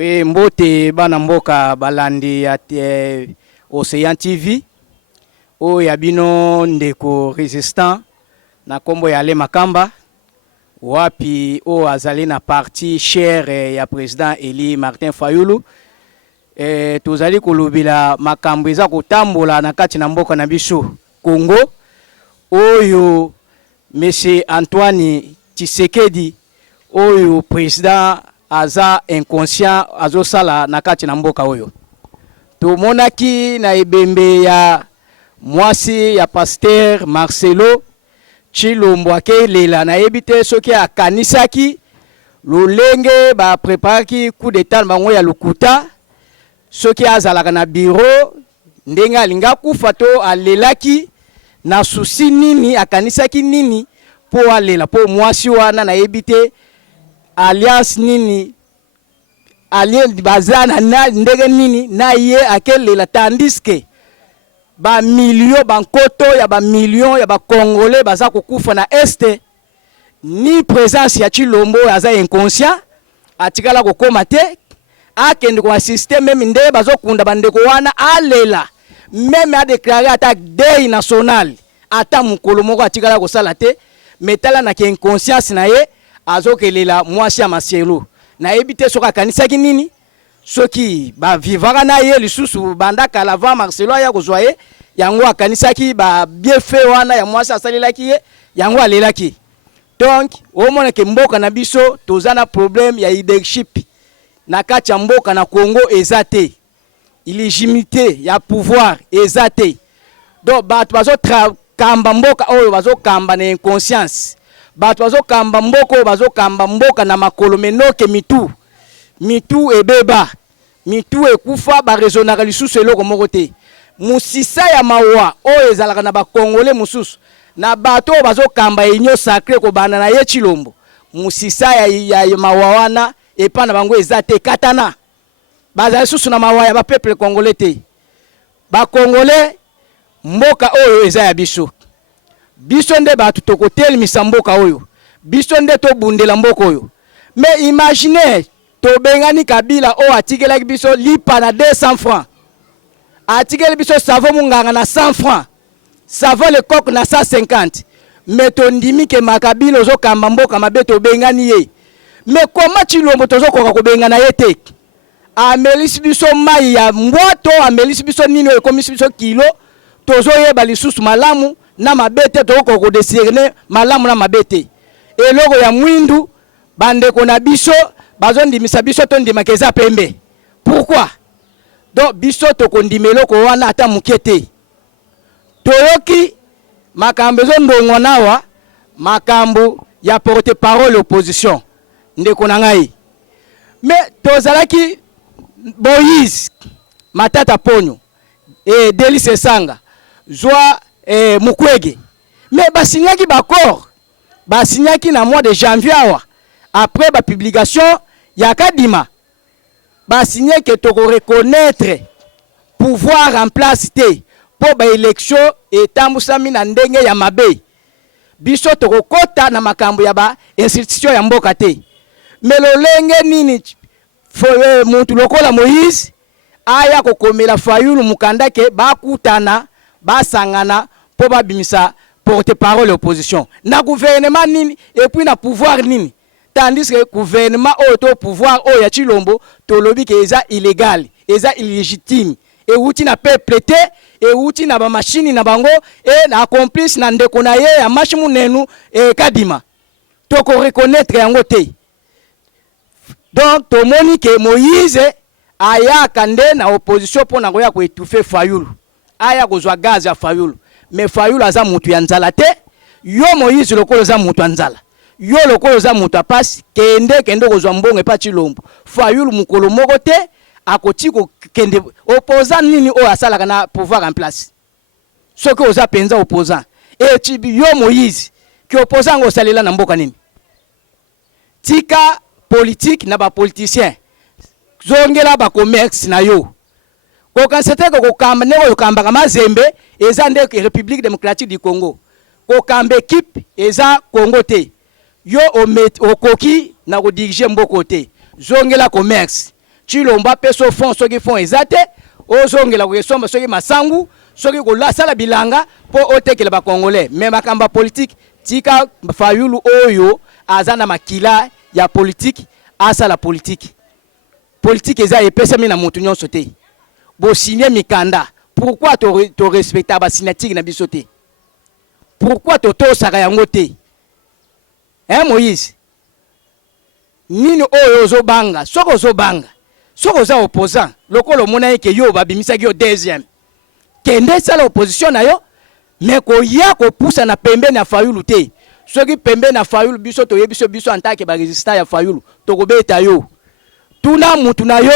Oui, mbote bana mboka balandi ya Océan TV. O yabino ndeko resistant na kombo ya Le Makamba. Wapi o azali na parti cher ya président Eli Martin Fayulu. Tozali kolobela makambo eza kotambola na kati na mboka na biso Congo. Oyo Monsieur Antoine Tshisekedi oyo président aza inconscient azo sala na kati na mboka oyo. Tomonaki na ebembe ya mwasi ya Pasteur Marcelo Tshilombo akelela na yebite soki akanisaki lolenge ba preparaki coup d'état bango ya lukuta soki azalaka na bureau ndenga linga kufa to alelaki na susi nini akanisaki nini po alela po mwasi wana na yebite alliance nini alliance bazana na ndege nini na ye akelela tandis que ba million bankoto ya ba million ya ba congolais baza kokufa na este ni présence ya Tshilombo aza inconscient atikala kokoma te akende kwa système même nde bazokunda bandeko wana alela même a déclaré attaque deuil national ata mukolo moko atikala kosala te metala na ke inconscience na ye azokelela mwasi ya Marcelo na ebite soka kanisaki nini soki ba vivaka na ye lisusu bandaka lava Marcelo ya kozwaye yango akanisaki ba bienfait wana ya mwasi asalelaki ye yango alelaki. Donc omona ke mboka na biso tozana problème ya leadership na kati ya mboka na Congo ezate illégitimité ya pouvoir ezate. Donc bato bazo kamba mboka oyo bazo kamba na inconscience bato bazo kamba mboka oyo bazo kamba mboka na makolo menoke mitu ebeba mitu ekufa ba raisonnaka lisusu eloko moko te musisa ya mawa oyo ezalaka na ba congolais mususu na bato bazo kamba enyo sacré ko bana na ye Tshilombo musisa ya mawa wana epa na bango ezate katana baza lisusu na mawa ya ba peuple congolais te ba congolais mboka oyo eza ya biso nde bato tokotelemisa mboka oyo biso nde tobundela mboka oyo. Mais imaginez tobengani Kabila o atikelaki biso lipa na 200 francs atikeli biso savon munganga na 100 francs savon le coq na 150 mais tondimi ke Makabila ozokamba mboka mabe tobengani ye. Mais comment Tshilombo tozokoka kobengana ye te amelisi biso mai ya mbwato amelisi biso nini ekomisi biso kilo tozoyeba lisusu malamu na mabete toko ko décerner malamu na mabete eloko ya mwindu bandeko na biso bazondimisa biso tondimaka eza pembe. Pourquoi? Donc biso tokondimeloko wana ata mukete toyoki makambo ezondongo nawa makambo ya porte parole opposition ndeko na ngai. Mais tozalaki Moïse Matata Ponyo et Delice Sanga Zwa Mukwege mais basignaki bakor basignaki na mois de janvier awa après ba publication ya Kadima basigné que toko reconnaître pouvoir en place te pour ba élection etambusami na ndenge ya mabe biso toko kota na makambo ya ba institution ya mboka te. Mais lolenge nini muntu lokola Moïse aya kokomela Fayulu mukanda ke bakutana basangana po babimisa porte parole opposition na gouvernement nini et puis na pouvoir nini tandis que gouvernement auto pouvoir o ya Tshilombo tolobi ke eza illégal eza illégitime et wuti na peuple te et wuti na ba machine na bango et na accomplice na ndeko na ye ya mashimu nenu et Kadima toko reconnaître yango te. Donc tomoni ke Moïse aya kande na opposition pour na koya ko étouffer Fayulu aya kozwa gaz ya Fayulu. Mais Fayulu aza mutu ya nzala te yo Moïse lokolo za mutu ya nzala yo lokolo za mutu apasi kende kozwa mbongo epa Tshilombo Fayulu mukolo moko te akoti ko kende opposant nini o asalaka na pouvoir en place soki oza penza opposant et yo Moïse ki opposant ngo salela na mboka nini tika politique na ba politicien zongela ba commerce na yo ko kansete ko kamba neko kamba kama Zembe eza ndeke République démocratique du Congo ko kamba équipe eza Congo te yo okoki na ko diriger mboko te zongela commerce Chilombo peso fond soki fond ezate ozongela ko somba soki masangu soki ko la sala bilanga po otekela ba congolais mais makamba politique tika Fayulu oyo azana makila ya politique asala politique eza epesami na mutu nyonso te bo signer mikanda pourquoi to respecter ba signature na biso te pourquoi to saka yango te Moïse nini oyo ozobanga soko ozobanga soko za opposant lokolo mona yeke yo babimisaki yo deuxième kende sala opposition na yo mais ko ya ko poussa na pembe na Fayulu te soki pembe na Fayulu biso to yebiso biso en tant que ba résistant ya Fayulu to ko beta yo tuna mutu na yo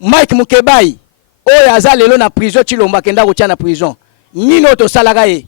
Mike Mukebai oyo aza lelo na prison Chilombo kenda ko tia na prison nino to salaka ye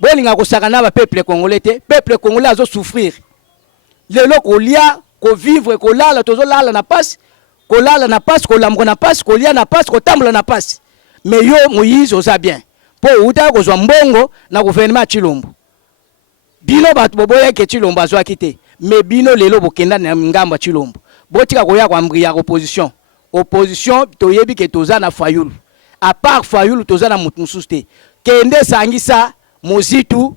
bolinga ko saka na ba peuple congolais te peuple congolais azo souffrir lelo ko lia ko vivre ko lala tozo lala na passe ko lala na passe ko lamko na passe ko lia na passe ko tambola na passe mais yo Moïse oza bien po uta ko zwa mbongo na gouvernement Chilombo bino batu boboya ke Chilombo azwa kite mais bino lelo bokenda na ngamba Chilombo botika ko ya kwa mbri ya opposition to yebi ke toza na Fayulu à part Fayulu toza na mutu mususu te kende sangisa mozitu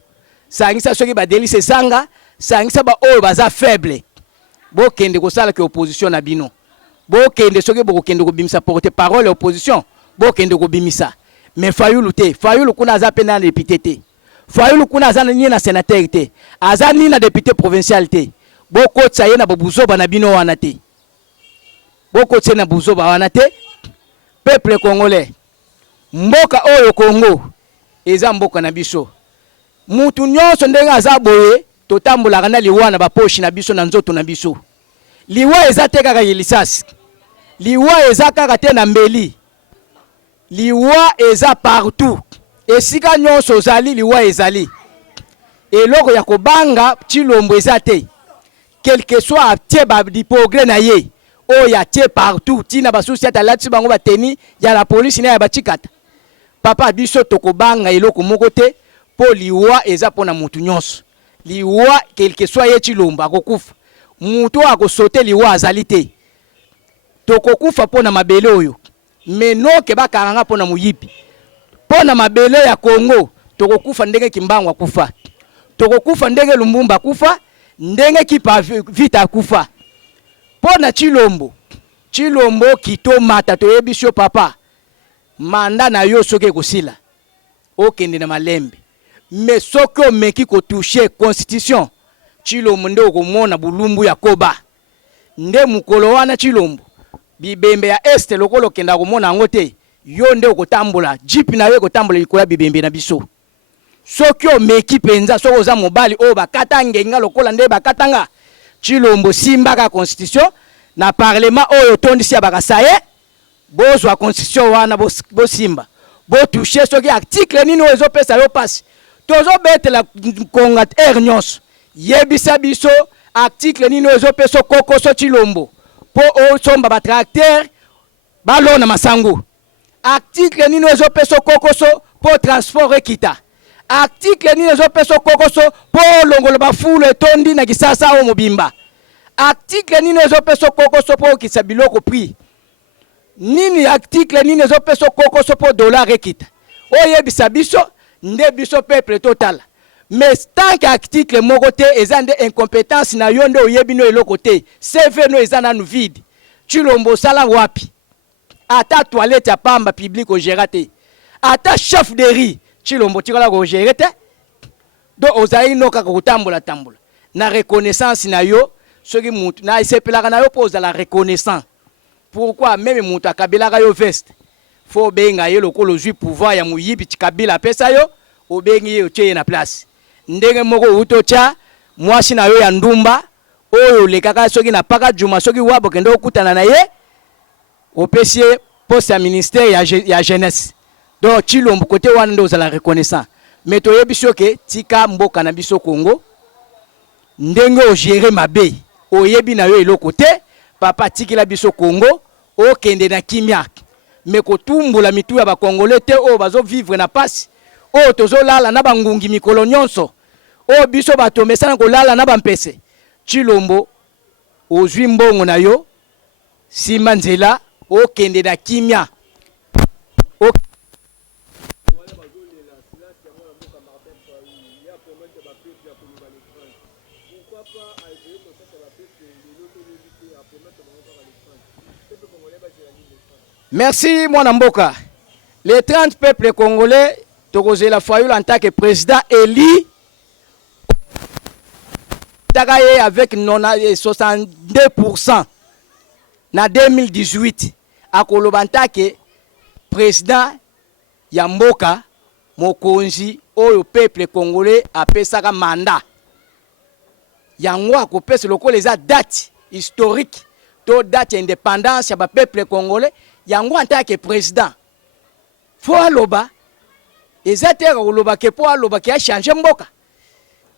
sangisa soki ba delice sanga sangisa ba oyo baza faible bo kende ko sala ke opposition na bino bo kende soki bo kende ko bimisa porter parole opposition bo kende ko bimisa mais Fayulu te Fayulu kuna aza pena député te Fayulu kuna aza ni na sénateur te aza ni na député provincial te bo ko tsaye na bobuzoba na bino wana te bo ko tsaye na buzoba wana te peuple congolais mboka oyo Congo eza mboka na biso mutu nyonso ndenge aza boye totambolaka na liwa na baposhi na biso na nzoto na biso liwa eza te kaka yelisasi liwa eza kaka te na mbeli liwa eza partout esika nyonso ozali liwa ezali eloko ya kobanga Chilombo eza te quel que soit tie ba diplôme na ye oya tie partout tina basusi ata lati bango bateni ya la police na ya batikata papa biso tokobanga eloko moko te po liwa eza pona mutu nyonso liwa quel que soit ye Chilombo akokufa mutu akosote liwa azali te tokokufa pona mabele oyo menoke bakaranga pona muyipi pona mabele ya Congo tokokufa ndenge Kimbangu akufa tokokufa ndenge Lumbumba akufa ndenge Kipa Vita akufa pona Chilombo kito mata toyebisho papa manda na yo soke kosila okende na malembe mais soki omeki ko toucher constitution Chilombo nde okomona bulumbu ya koba nde mukolo wana Chilombo bibembe ya este lokolo kenda komona ngo te yo nde okotambola jipi na yo kotambola likola bibembe na biso soki omeki penza soko za mobali o bakata ngenga lokola nde bakatanga Chilombo simbaka constitution na parlement oyo tondisi ya bakasaye bozwa constitution wana bo simba bo toucher soki article nini ozo pesa yo passe tozo betela konga nyonso yebisa biso article nini ozo pesa kokoso Chilombo po o somba ba tracteur balona masangu article nini ozo pesa kokoso po transport ekita article nini ozo pesa kokoso po longola ba fulu etondi na kisasa o mobimba article nini ozo pesa kokoso po kisa biloko prix nini article nini ozo pesa kokoso po dollar ekita oyebisa biso nde biso peuple total mais tant que article moko te eza nde incompétence na yo nde oyebi no eloko te CV no eza nanu vide Chilombo sala wapi ata toilette ya pamba public o gérer te ata chef de riz Chilombo tikola ko gérer te do ozali no kaka kotambola tambola na reconnaissance na yo soki mutu na isepelaka na yo po ozala reconnaissant pourquoi même mutu akabelaka yo veste faut benga ye lokolo zui pouvoir ya muyibi tikabila pesa yo obengi ye otie na place ndenge moko utocha mwasi na yo ya ndumba oyo lekaka soki na paka juma soki wabo kende okutana na ye opesi poste ya ministère ya jeunesse donc Chilombo côté wana ndo ozala reconnaissant mais toyebiso ke tika mboka na biso Congo ndenge o gérer mabe oyebi na yo eloko te papa tikila biso Congo okende na kimia mais kotumbula mitu ya ba Congolais te o bazo vivre na passe o tozo lala na bangungi mikolo nyonso o biso bato mesana ko lala na bampese Chilombo ozwi mbongo na yo simba nzela okende na kimia. Merci mon mboka. Les 30 peuples congolais, Tokozela Fayulu en tant que président élu avec 62% en 2018. À Kolobanta que président Yamboka Mokonzi au peuple congolais a payé mandat. Yango a coupé ce local les date historique, to date indépendance ya peuple congolais. Yango en tant que président. Faut aloba. Ezate koloba ke po aloba ke a changer mboka.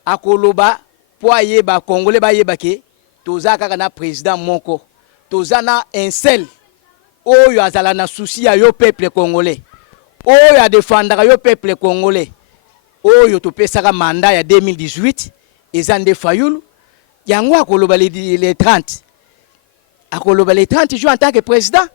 Akoloba po ayeba congolais ba yeba ke toza kaka na président moko. Toza na un seul oyo azala na souci ya yo peuple congolais. Oyo a défendre yo peuple congolais. Oyo to pesaka mandat ya 2018 ezande Fayulu. Yango akoloba les 30. Akoloba les 30 jours en tant que président.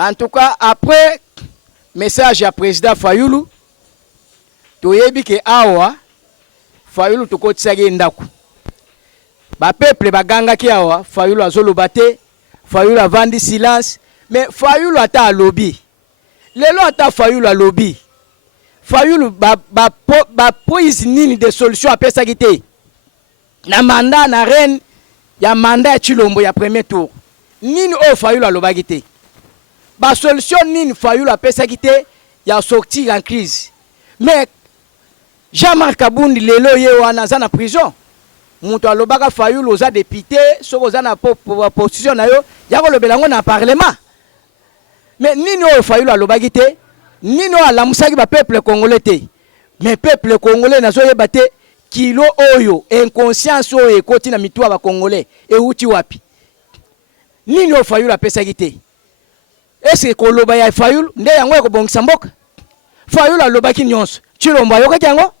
En tout cas, après message à président Fayulu, toyebi ke awa Fayulu tokotisaki ndako. Ba peuple baganga ki awa Fayulu azoloba te, Fayulu avandi silence, mais Fayulu ata lobby. Lelo ata Fayulu lobby. Fayulu ba prise nini de solution apesaki te. Na mandat na reine ya mandat ya Chilombo ya premier tour. Nini o Fayulu alobaki te. Ba solution nini Fayulu apesaki te ya sortir en crise. Mais Jean-Marc Kabundi lelo ye wana za na prison. Mutu alobaka Fayulu oza député, soko za na position na yo, ya kolobela ngo na parlement. Mais nini o Fayulu alobaki te, nini o alamusaki ba peuple congolais te. Mais peuple congolais nazo yeba te kilo oyo inconscience oyo ekoti na mitwa ba congolais euti wapi. Nini o Fayulu apesaki te. Est-ce que koloba ya Fayulu nde yango ekobongisa mboka? Fayulu alobaki nyonso. Chilombo ayokaki yango?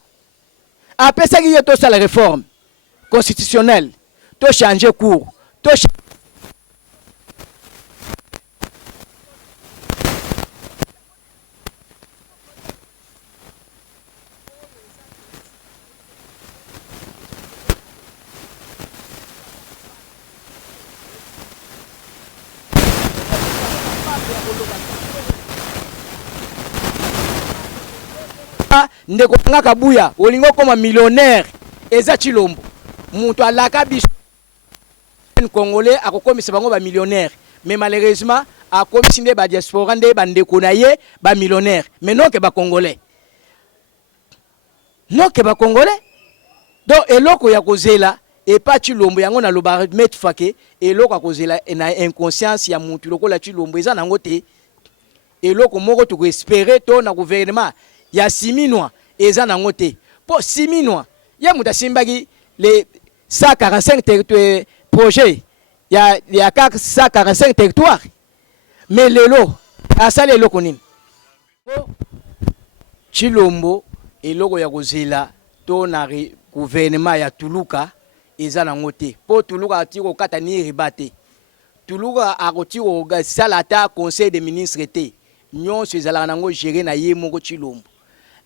Apesaki ye to sala réforme constitutionnelle, to changer cours, to ndeko nga Kabuya olingo koma millionnaire eza Chilombo mutu alaka biso congolais akokomisa bango ba millionnaire, mais malheureusement akomisi nde ba diaspora nde ba ndeko na ye ba millionnaire, mais non que ba congolais, non que ba congolais. Donc eloko ya kozela et pas Chilombo yango na loba mettre fake eloko ya kozela na inconscience ya mutu lokola Chilombo eza nango te. Eloko moko to espérer to na gouvernement ya siminwa eza nango te. Po siminwa ya muta simbaki les 145 projets ya 145 territoires, mais lelo asale eloko nini Chilombo eloko ya kozela to na gouvernement ya Tuluka eza nango te. Po Tuluka atiko kata ni ribate, Tuluka akotiko sala ta conseil des ministres te, nyonso ezala nango gérer na ye moko Chilombo.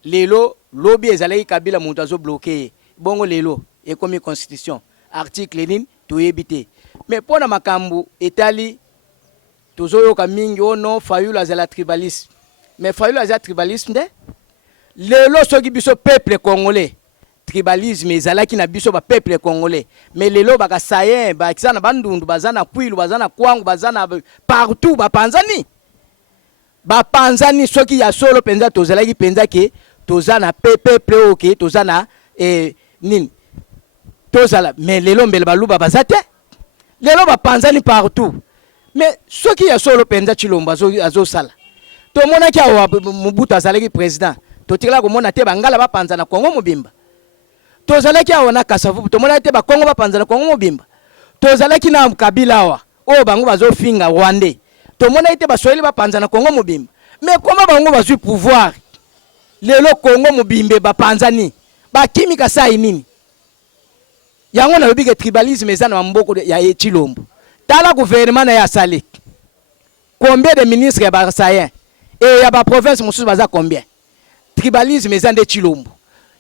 Lelo lobby ezalaki Kabila mutu azo bloquer bongo lelo ekomi constitution article nini toyebite. Mais pona makambu etali tozoyoka mingi ono Fayulu azala tribalisme, mais Fayulu azala tribalisme de lelo soki biso peuple congolais tribalisme ezalaki na biso ba peuple congolais, mais lelo baka sayen ba kisana bandundu bazana Kwilu bazana Kwangu bazana partout bapanzani soki ya solo penza tozalaki penza ke tozana peuple oke tozana nini tozala, mais lelo mbele baluba bazate lelo bapanzani partout, mais soki ya solo penza Chilombo azo sala to mona ki awa Mobutu azalaki président totikala ko mona te bangala bapanzana Kongo mobimba, tozalaki awa na Kasavubu to mona te ba Kongo bapanzana Kongo mobimba, tozalaki na Kabila awa o bango bazo finga Rwanda tomona ite baswahili bapanza na Congo mobimba. Mais comment bango bazui pouvoir lelo Congo mobimbe bapanzani bakimika sai nini? Yango na lobi ke tribalisme eza na mboko ya Chilombo. Tala gouvernement na ya sali. Combien de ministres ya Barsayen et ya ba province mususu baza combien? Tribalisme eza nde Chilombo.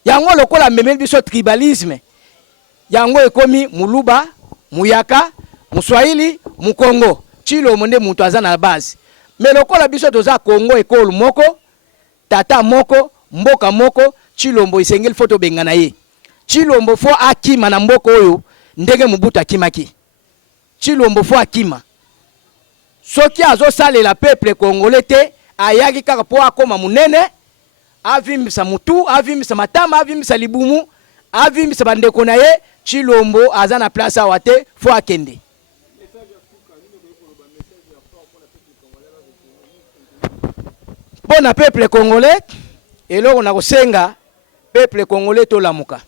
Yango lokola memeli biso tribalisme. Yango ekomi Muluba, Muyaka, Muswahili, Mukongo. Chilombo nde mutu aza na base. Mais lokola biso toza Congo ekolo moko, tata moko, mboka moko, Chilombo isengeli foto bengana ye. Chilombo fo akima na mboko oyo ndenge Mobutu akimaki. Chilombo fo akima. Soki azo salela peuple congolais te ayaki kaka po akoma munene, avimbisa mutu, avimbisa matama, avimbisa libumu, avimbisa bandeko na ye. Chilombo aza na place awa te, fo akende. Pona peuple congolais, eloko na kosenga peuple congolais to lamuka.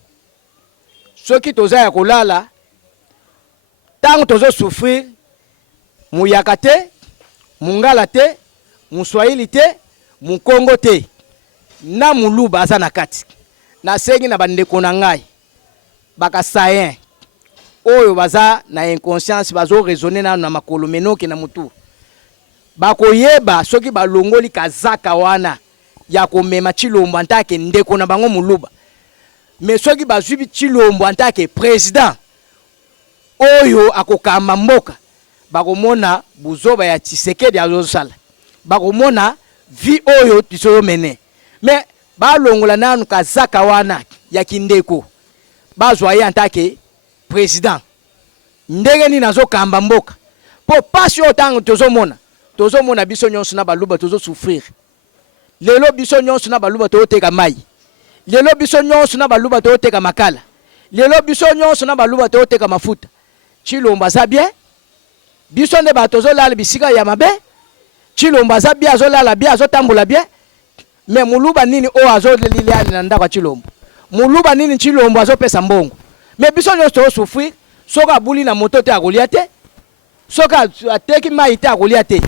Soki toza ya kolala, tango tozo souffrir, Muyaka te, Mungala te, Muswahili te, Mukongo te, na Muluba aza na kati. Na sengi na bandeko na ngai, baka sayen, oyo baza na inconscience, bazo raisonner na makolo menoki na mutu. Bako yeba soki balongoli kazaka wana ya komema Chilombo antake ndeko na bango Muluba. Mais soki bazwi Chilombo antake président oyo akokamba mboka, bakomona buzoba ya Tshisekedi azosala, bakomona vi oyo tisoyo mene. Mais balongola nanu kazaka wana ya kindeko bazwa ye antake président ndenge ni nazokamba mboka po pasi otango tozomona biso nyonso na baluba tozo souffrir. Lelo biso nyonso na baluba toteka mai. Lelo biso nyonso na baluba toteka makala. Lelo biso nyonso na baluba toteka mafuta. Chilombo aza bien. Biso ne batozo lala bisika ya mabe. Chilombo aza bien, azolala bien, azotambola bien. Mais Muluba nini o azolili na ndako Chilombo. Muluba nini Chilombo azopesa mbongo. Mais biso nyonso tozo souffrir. Soka buli na moto te akolia te. Soka ateki mai te akolia te.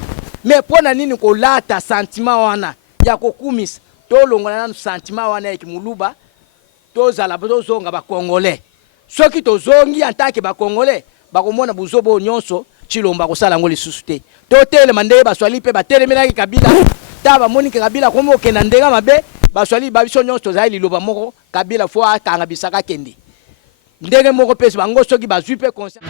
Mais pona nini ko lata sentiment wana ya kokumisa to longola na sentiment wana ya Muluba tozala bazonga ba Congolais. Soki tozongi antake ba Congolais bakomona buzobo nyonso Chilombo kosala ngo lisusu te. To tele mande baswali pe batelemela Kabila taba monike Kabila komo kena ndenga mabe baswali babiso nyonso tozali liloba moko Kabila fo akanga bisaka kende. Ndenge moko pesi bango soki bazwi pe conscience.